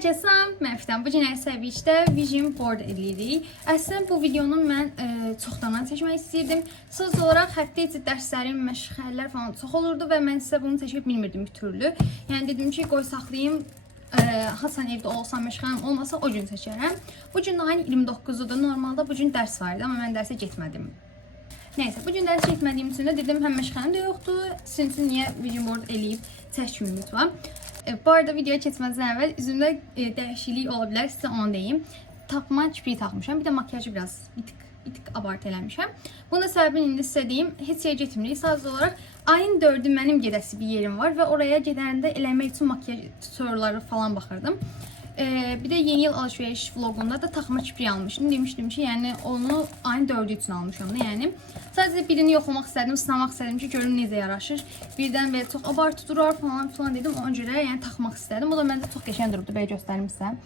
Hər kəsə salam, mən Fidan. Bu gün Səvişdə vision board edirik. Əslində bu videonu mən çoxdan çəkmək istəyirdim. Söz olaraq həftə içi dərslərim, məşğələlər falan çox olurdu və mən sizə bunu çəkib bilmirdim bir türlü. Yəni dedim ki, qoy saxlayım. Hasan evdə olsam, məşğələm olmasa o gün çəkərəm. Bu gün ayın 29-udur. Normalda bu gün dərs var idi, amma mən dərsə getmədim. Neyse, bu gün dərs çəkmədiyim üçün də dedim, həm məşğələm də yoxdur. Sizin üçün niyə vision board eləyib çəkməyim lütfən. Bu arada videoya keçməzdən əvvəl üzümdə dəyişiklik ola bilər, sizə onu deyim. Tapma kipriyi taxmışam, bir də makyajı biraz bir tık abart eləmişəm. Bunun da səbəbini indi sizə deyim, heç yerə getmirik. Sadəcə olaraq ayın 4-ü mənim gedəsi bir yerim var və oraya gedəndə eləmək üçün makyaj tutorialları falan baxırdım. Bir de yeni yıl alışveriş vlogunda da taxma kipriyi almışdım. Demişdim ki, yəni onu ayın 4-ü üçün almışam da, yəni. Sadəcə birini yoxlamaq istədim, sınamaq istədim ki, görüm necə yaraşır. Birdən belə çox abartı durar falan dedim. Ona görə yəni taxmaq istədim. O da məndə çox qəşəng durubdu, belə göstərim sizə.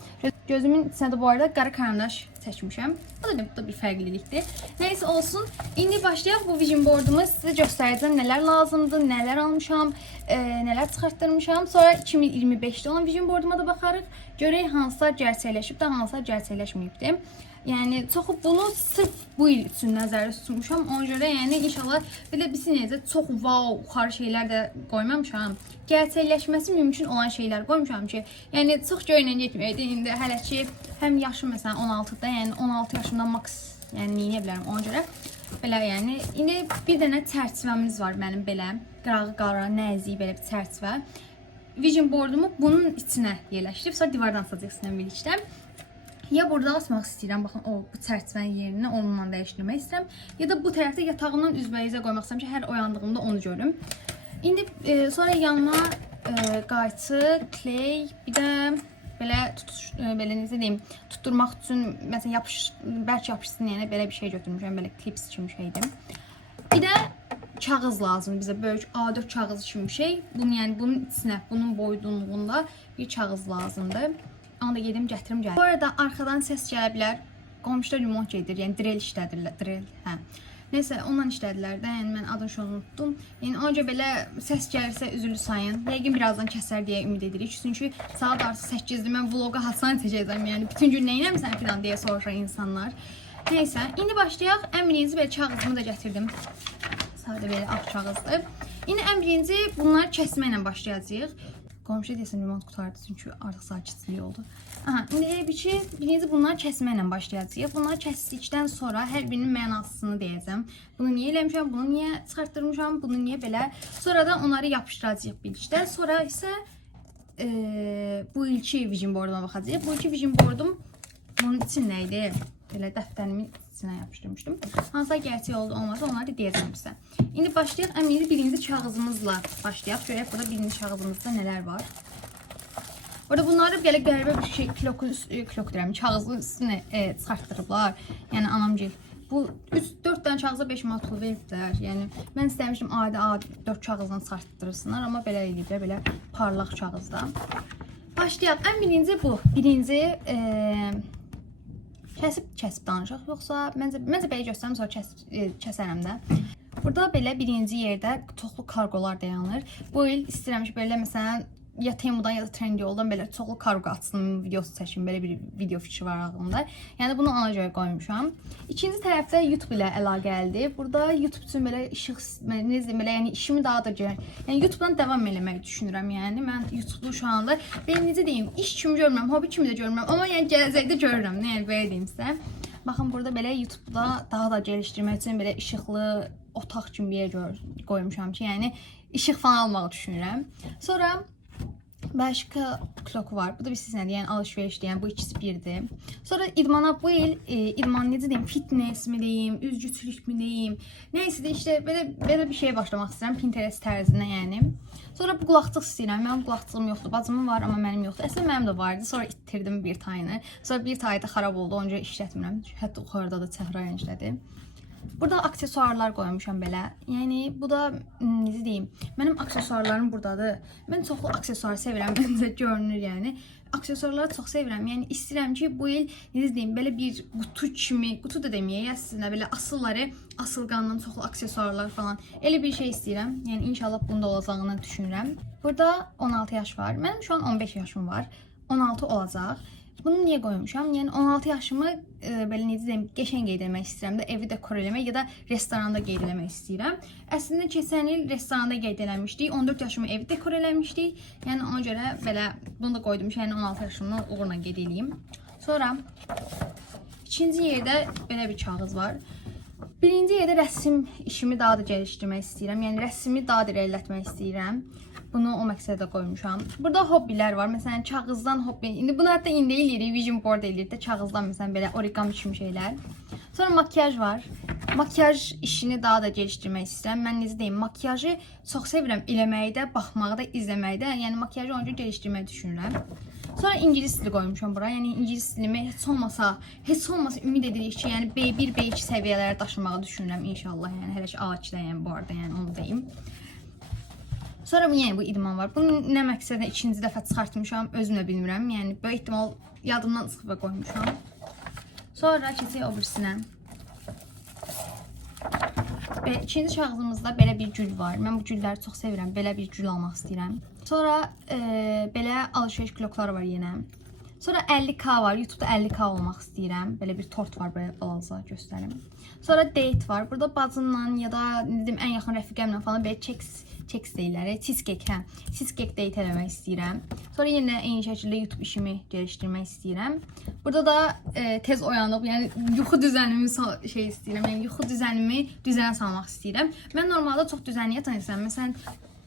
Gözümün içində də bu arada qara karandaş çəkmişəm. Bu da bir fərqlilikdir. Neyse olsun. İndi başlayaq bu vision boardumu sizə göstərəcəm. Nələr lazımdır, nələr almışam, nələr çıxartdırmışam. Sonra 2025-də olan vision boarduma da baxarıq. Görək hansılar gerçəkləşib də, hansılar gerçəkləşməyibdir. Yəni çoxu bunu sırf bu il üçün nəzərdə tutmuşam. Ona görə yəni inşallah belə necə çox wow, yuxarı şeylər də qoymamışam. Gerçəkləşməsi mümkün olan şeylər qoymuşam ki, yəni çox göylə getməyəcək. İndi hələ ki həm yaşım məsələn 16-da, yəni 16 yaşımdan maks yəni neyə bilərəm. Ona görə belə yəni indi bir dənə çərçivəmiz var mənim belə qırağı nəzik belə bir çərçivə. Vision boardumu bunun içinə yerləşdirib, sonra divardan asacaqsınız birlikdə. Ya burada asmaq istəyirəm, baxın bu çərçivənin yerini onunla dəyişdirmək istəyirəm. Ya da bu tərəfdə yatağımdan üzbəyizə qoymaq istəyirəm ki, hər oyandığımda onu görüm. İndi sonra yanıma qayçı, kley, bir də belə necə deyim, tutturmaq üçün məsələn bərk yapışsın yəni belə bir şey götürmüşəm, belə klips kimi şeydim. Bir də kağız lazım bizə, böyük A4 kağız kimi bir şey. Bunun içinə, bunun boyunluğunda bir kağız lazımdır. Onu da gedim gətirim gəlir. Bu arada arxadan səs gələ bilər. Qonşuda remont gedir, yəni drill işlədirlər, drill, hə. Neysə, ondan işlədilər də, yəni mən adını şunu unutdum. Yəni onca belə səs gəlirsə üzülü sayın. Yəqin birazdan kəsər deyə ümid edirik. Çünki saat artıq 8-dir. Mən vloqa Hasan çəkəcəm. Yəni bütün gün nə etmirsən filan deyə soruşar insanlar. Neysə, indi başlayaq. Ən birinci belə kağızımı da gətirdim. Sadə belə ağ kağızdır. İndi ən birinci bunları kəsməklə başlayacağıq. Qonşu desin remont qutardı çünki artıq sakitlik oldu. Aha, indi birinci bunları kəsməklə başlayacağıq. Bunları kəsdikdən sonra hər birinin mənasını deyəcəm. Bunu niyə eləmişəm, bunu niyə çıxartdırmışam, bunu niyə belə. Sonra da onları yapışdıracağıq birlikdə. Sonra isə bu ilki vision boarduma baxacağıq. Bu ilki vision boardum bunun için nə idi? Belə dəftərimin içinə yapışdırmışdım. Hansılar gerçək oldu, olmadı onları deyəcəm sizə. İndi başlayaq. Birinci kağızımızla başlayaq. Görək burada birinci kağızımızda nələr var. Orada bunları belə qəribə bir şey kağızın üstünə çıxartdırıblar. Yəni anamcıl. Bu 4 dənə kağıza 5 manat pul veriblər. Yəni mən istəmişdim adi A4 kağızdan çıxartdırsınlar, amma belə eləyiblər, belə parlaq kağızda. Başlayaq. Ən birinci bu. Birinci kəsib danışaq, yoxsa məncə belə göstərim, sonra kəsərəm də. Burada belə birinci yerdə çoxlu kargolar dayanır. Bu il istəyirəm ki, belə məsələn ya Temudan ya da Trendyoldan belə çoxlu kargo açılım videosu çəkim, belə bir video fikri var ağlımda. Yəni bunu ona görə qoymuşam. İkinci tərəfdə YouTube ilə əlaqəlidir. Burada YouTube üçün belə işıq, yəni işimi daha da görürəm. Yəni YouTubedan davam eləməyi düşünürəm. Yəni mən YouTube'u şu anda belə necə deyim, iş kimi görmürəm, hobi kimi də görmürəm, amma yəni gələcəkdə görürəm. Yəni belə deyim sizə. Baxın burada belə YouTube'da daha da gəlişdirmək üçün belə işıqlı otaq kimi bir yer qoymuşam ki, yəni işıq falan almağı düşünürəm. Sonra başka kloku var. Bu da bir sizin yani alışveriş diyen bu ikisi birdi. Sonra idmana bu il idman necə deyim, fitness mi deyim, üzgüçülük mi deyim. Neyse de işte belə bir şeye başlamaq istəyirəm Pinterest tərzinə yəni. Sonra bu qulaqlıq istəyirəm. Mənim qulaqlığım yoxdur. Bacımın var amma mənim yoxdur. Əslində mənim də vardı. Sonra itirdim bir tayını. Sonra bir tayı da xarab oldu. Onca işlətmirəm. Hətta yuxarıda da çəhrayı işlədi. Burada aksesuarlar qoymuşam belə. Yəni bu da necə deyim, mənim aksesuarlarım buradadır. Mən çoxlu aksesuar sevirəm, məncə görünür yəni. Aksesuarları çox sevirəm. Yəni istəyirəm ki, bu il necə deyim, belə bir qutu kimi, qutu da deməyək, əslində belə asılları, asılqandan çoxlu aksesuarlar falan. Elə bir şey istəyirəm. Yəni inşallah bunda olacağını düşünürəm. Burada 16 yaş var. Mənim şu an 15 yaşım var. 16 olacaq. Bunu niyə qoymuşam? Yəni 16 yaşımı belə necə deyim, qəşəng qeyd etmək istəyirəm də, evi dekor eləmək ya da restoranda qeyd etmək istəyirəm. Əslində keçən il restoranda qeyd eləmişdik. 14 yaşımı evi dekor eləmişdik. Yəni ona görə belə bunu da qoydum ki, yəni 16 yaşımı uğurla qeyd eləyim. Sonra ikinci yerdə belə bir kağız var. Birinci yerdə rəsm işimi daha da gəlişdirmək istəyirəm. Yəni rəsmi daha da irəlilətmək istəyirəm. Bunu o məqsədə qoymuşam. Burada hobbilər var. Məsələn, kağızdan hobbi. İndi bunu hətta indi eləyirik, vision board eləyirik də kağızdan məsələn belə origami kimi şeylər. Sonra makyaj var. Makyaj işini daha da gəlişdirmək istəyirəm. Mən necə deyim, makyajı çox sevirəm eləməyi də, baxmağı da, izləməyi də. Yəni makyajı onca gəlişdirməyi düşünürəm. Sonra ingilis dili qoymuşam bura. Yəni ingilis dilimi heç olmasa ümid edirik ki, yəni B1, B2 səviyyələrə daşımağı düşünürəm inşallah. Yəni hələ ki A2-dəyəm bu arada, yəni onu deyim. Sonra bu idman var. Bunu nə məqsədə ikinci dəfə çıxartmışam, özüm də bilmirəm. Yəni böyük ehtimal yadımdan çıxıb və qoymuşam. Sonra keçək o birisinə. Və ikinci kağızımızda belə bir gül var. Mən bu gülləri çox sevirəm. Belə bir gül almaq istəyirəm. Sonra belə alışveriş blokları var yenə. Sonra 50K var. YouTube'da 50K olmaq istəyirəm. Belə bir tort var, belə balaca göstərim. Sonra date var. Burada bacımla ya da dedim ən yaxın rəfiqəmlə falan belə cheeks deyirlər. Cheesecake, hə. Cheesecake date eləmək istəyirəm. Sonra yenə eyni şəkildə YouTube işimi gəlişdirmək istəyirəm. Burada da tez oyanıb, yəni yuxu düzənimi istəyirəm. Yəni yuxu düzənimi düzənə salmaq istəyirəm. Mən normalda çox düzənli yatan insanam. Məsələn,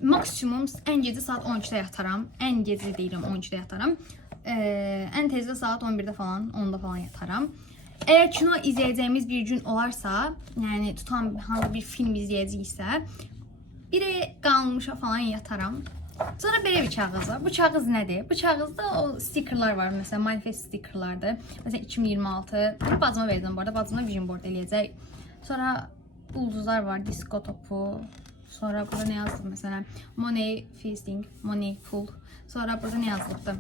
maksimum ən gecə saat 12-də yataram. Ən gecə deyirəm 12-də yataram. Ən tezdə saat 11-də falan, 10-da falan yataram. Əgər kino izləyəcəyimiz bir gün olarsa, yəni tutan hansı bir film izləyəcəksə, biri qalmışa falan yataram. Sonra belə bir kağız var. Bu kağız nədir? Bu kağızda o stikerlər var. Məsələn, manifest stikerlərdir. Məsələn, 2026. Bunu bacıma verdim bu arada. Bacımla vision board eləyəcək. Sonra ulduzlar var. Disko topu. Sonra burada nə yazılıb? Məsələn, money feasting, money full. Sonra burada nə yazılıbdı?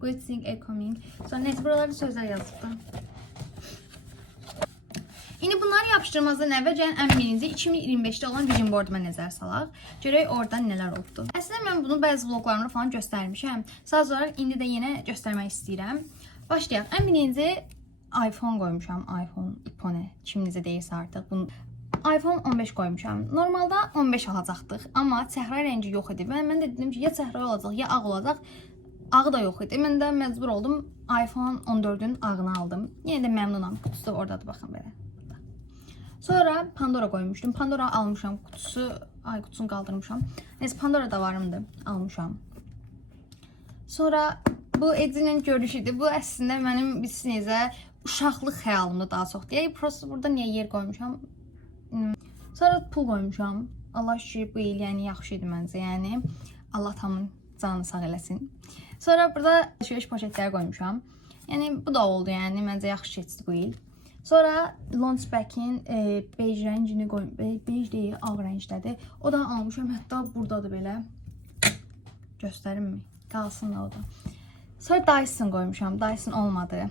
Good thing are coming. Sonra neyse buralarda sözlər yazılıbdı. İndi bunları yapışdırmazdan əvvəlcə ən birinci 2025-də olan vision boarduma nəzər salaq. Görək orada nələr oldu. Əslində mən bunu bəzi vloglarımda falan göstərmişəm. Sadəcə olaraq indi də yenə göstərmək istəyirəm. Başlayaq. Ən birinci iPhone qoymuşam. iPhone, kim necə deyirsə artıq. Bunu iPhone 15 qoymuşam. Normalda 15 alacaqdıq, amma səhra rəngi yox idi. Və mən də dedim ki, ya səhra olacaq, ya ağ olacaq. Ağı da yox idi. Mən də məcbur oldum iPhone 14-ün ağını aldım. Yenə də məmnunam. Kutusu da oradadır, baxın belə. Sonra Pandora qoymuşdum. Pandora almışam. Kutusunu qaldırmışam. Neyse Pandora da varımdı. Almışam. Sonra bu Edinin görüşüdür. Bu əslində mənim necə uşaqlıq xəyalımda daha çox deyək. Prosta burada niyə yer qoymuşam? Sonra pul qoymuşam. Allah şükür bu il yəni yaxşı idi məncə. Yəni Allah tamın canını sağ eləsin. Sonra burada alışveriş poşetləri qoymuşam. Yəni bu da oldu yəni. Məncə yaxşı keçdi bu il. Sonra Launchback'in bej rəngini qoymuşam. Bej deyil, ağ rəngdədir. O da almışam. Hətta buradadır belə. Göstərim mi? Qalsın da o da. Sonra Dyson qoymuşam. Dyson olmadı.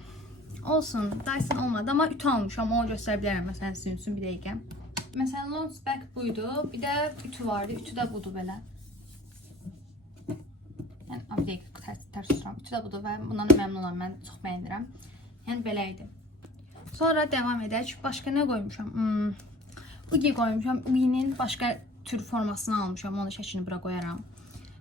Olsun. Dyson olmadı. Amma ütü almışam. Onu göstərə bilərəm. Məsələn, sizin üçün bir dəqiqə. Məsələn, Launchback buydu. Bir də ütü vardı. Ütü də budur belə. Yəni, bir dəqiqə tərs tuturam. Ütü də budur və bundan da məmnunam. Mən çox bəyənirəm. Yəni, belə idi. Sonra devam edək. Başqa nə qoymuşam? Ugi qoymuşam. Ugi'nin başqa tür formasını almışam. Onu şəklini bura qoyaram.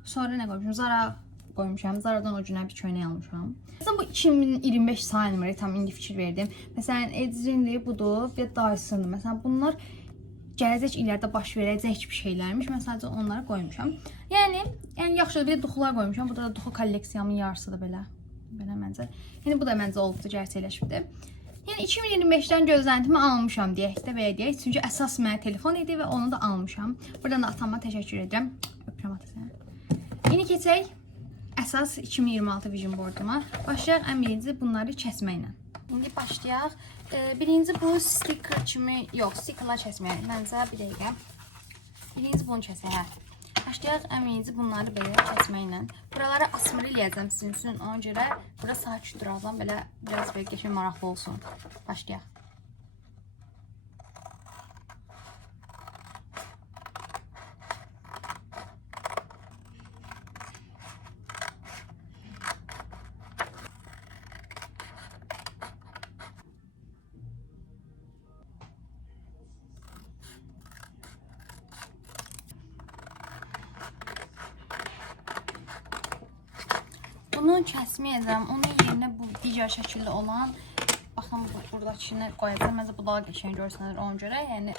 Sonra nə qoymuşam? Zara qoymuşam. Zara'dan o günə bir köynək almışam. Məsələn, bu 2025 sayılmır. Tam indi fikir verdim. Məsələn, Edrin'dir, budur və Dyson'dır. Məsələn, bunlar gələcək illərdə baş verəcək bir şeylərmiş. Mən sadəcə onları qoymuşam. Yəni yaxşı bir duxular qoymuşam. Burada da duxu kolleksiyamın yarısıdır belə. Belə məncə. Yəni bu da məncə olduqca gerçəkləşibdi. Yəni 2025-dən gözləntimi almışam deyək də belə deyək. Çünki əsas mənə telefon idi və onu da almışam. Buradan da atama təşəkkür edirəm. Öpürəm atasını. İndi keçək əsas 2026 vision boarduma. Başlayaq ən birinci bunları kəsməklə. İndi başlayaq. Birinci bu sticker kimi, yox, stickerlar kəsməyək. Məncə bir dəqiqə. Birinci bunu kəsək. Başlayaq ən birinci bunları belə kəsməklə. Buraları asmır eləyəcəm sizin üçün. Ona görə bura sakit duracam. Belə biraz belə qəşəng maraqlı olsun. Başlayaq. Bunu kəsməyəcəm. Onun yerinə bu digər şəkildə olan, baxın buradakını qoyacağım. Məncə bu daha qəşəng görsənir ona görə. Yəni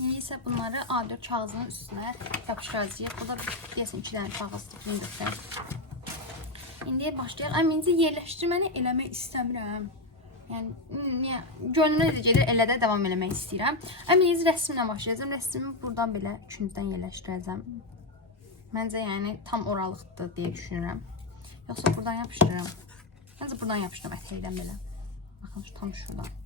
İndi isə bunları A4 kağızının üstünə yapışdıracağıq. Bu da deyəsən 2 dənə kağızdır. Bunu göstərək. İndi başlayaq. Əmincə yerləşdirməni eləmək istəmirəm. Yəni gönlümə necə gedir, elə də davam eləmək istəyirəm. Əmincə rəsmlə başlayacağım. Rəsmimi buradan belə üçüncüdən yerləşdirəcəm. Məncə yəni tam oralıqdır deyə düşünürəm. Yoxsa buradan yapışdırıram. Məncə buradan yapışdırım ətəkdən belə. Baxın tam şuradan.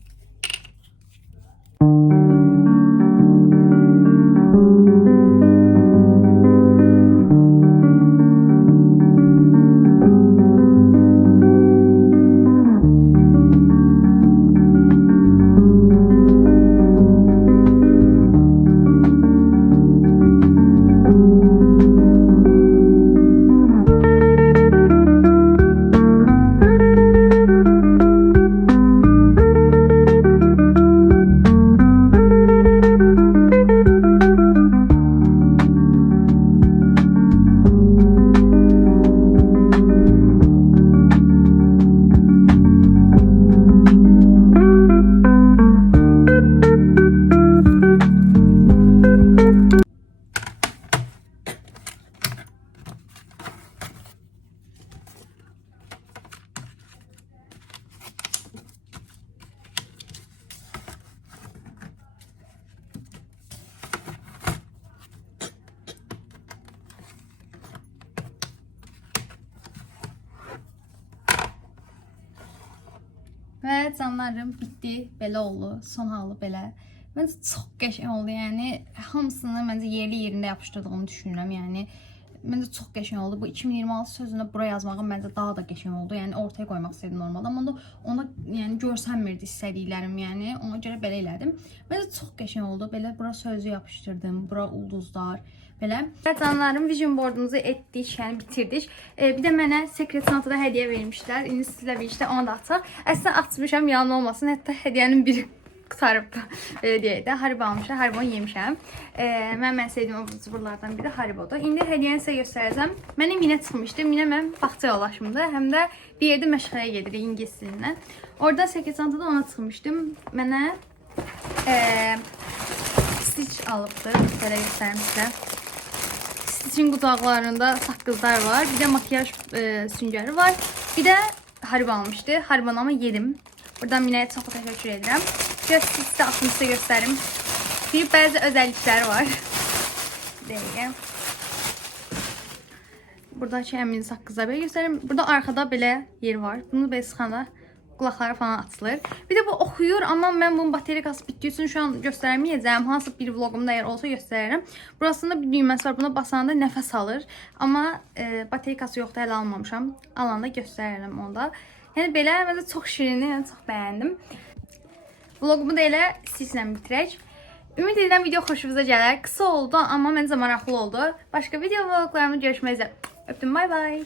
Və canlarım bitdi, belə oldu, son halı belə. Məncə çox qəşəng oldu, yəni hamısını məncə yerli-yerində yapışdırdığımı düşünürəm, yəni məncə çox qəşəng oldu. Bu 2026 sözünü bura yazmağım məncə daha da qəşəng oldu, yəni ortaya qoymaq istədim normalda, amma ona yəni görsənmirdi istədiklərim, yəni ona görə belə elədim. Məncə çox qəşəng oldu, belə bura sözü yapışdırdım, bura ulduzlar. Belə. Canlarım, vision boardumuzu etdik, yəni bitirdik. Bir də mənə Secret Santa'da hədiyyə vermişlər. İndi sizlə birlikdə onu da açaq. Əslində açmışam, yalan olmasın. Hətta hədiyyənin biri qutarıb, belə deyək də. Haribo almışam, Haribonu yemişəm. Mən sevdiyim o zıvırlardan biri Haribodur. İndi hədiyyəni sizə göstərəcəm. Mənim Minə çıxmışdı. Minə mənim bağça yoldaşımdır. Həm də bir yerdə məşğələyə gedirik ingilis dilindən. Orada Secret Santa'da ona çıxmışdım. Mənə Stitch alıbdı. Belə göstərim sizə. Stitch'in qutaqlarında saqqızlar var. Bir də makyaj süngəri var. Bir də Haribo almışdı. Haribonu ama yedim. Buradan Minəyə çox təşəkkür edirəm. Biraz sizə açını sizə göstərim. Bir bəzi özəllikləri var. Dəqiqə. Buradakı əmin saqqıza belə göstərim. Burada arxada belə yer var. Bunu belə sıxanda qulaqları falan açılır. Bir də bu oxuyur, amma mən bunun bateriyası bitdiyi üçün şu an göstərməyəcəm. Hansı bir vlogumda əgər olsa göstərərəm. Burasında bir düyməsi var. Buna basanda nəfəs alır. Amma bateriyası yoxdur, hələ almamışam. Alanda göstərərəm onda. Yəni belə, mən də çox şirindir, yəni çox bəyəndim. Vlogumu da elə sizlə bitirək. Ümid edirəm video xoşunuza gələr. Qısa oldu, amma məncə maraqlı oldu. Başqa video vloglarımda görüşmək üzrə. Öptüm, bay bay.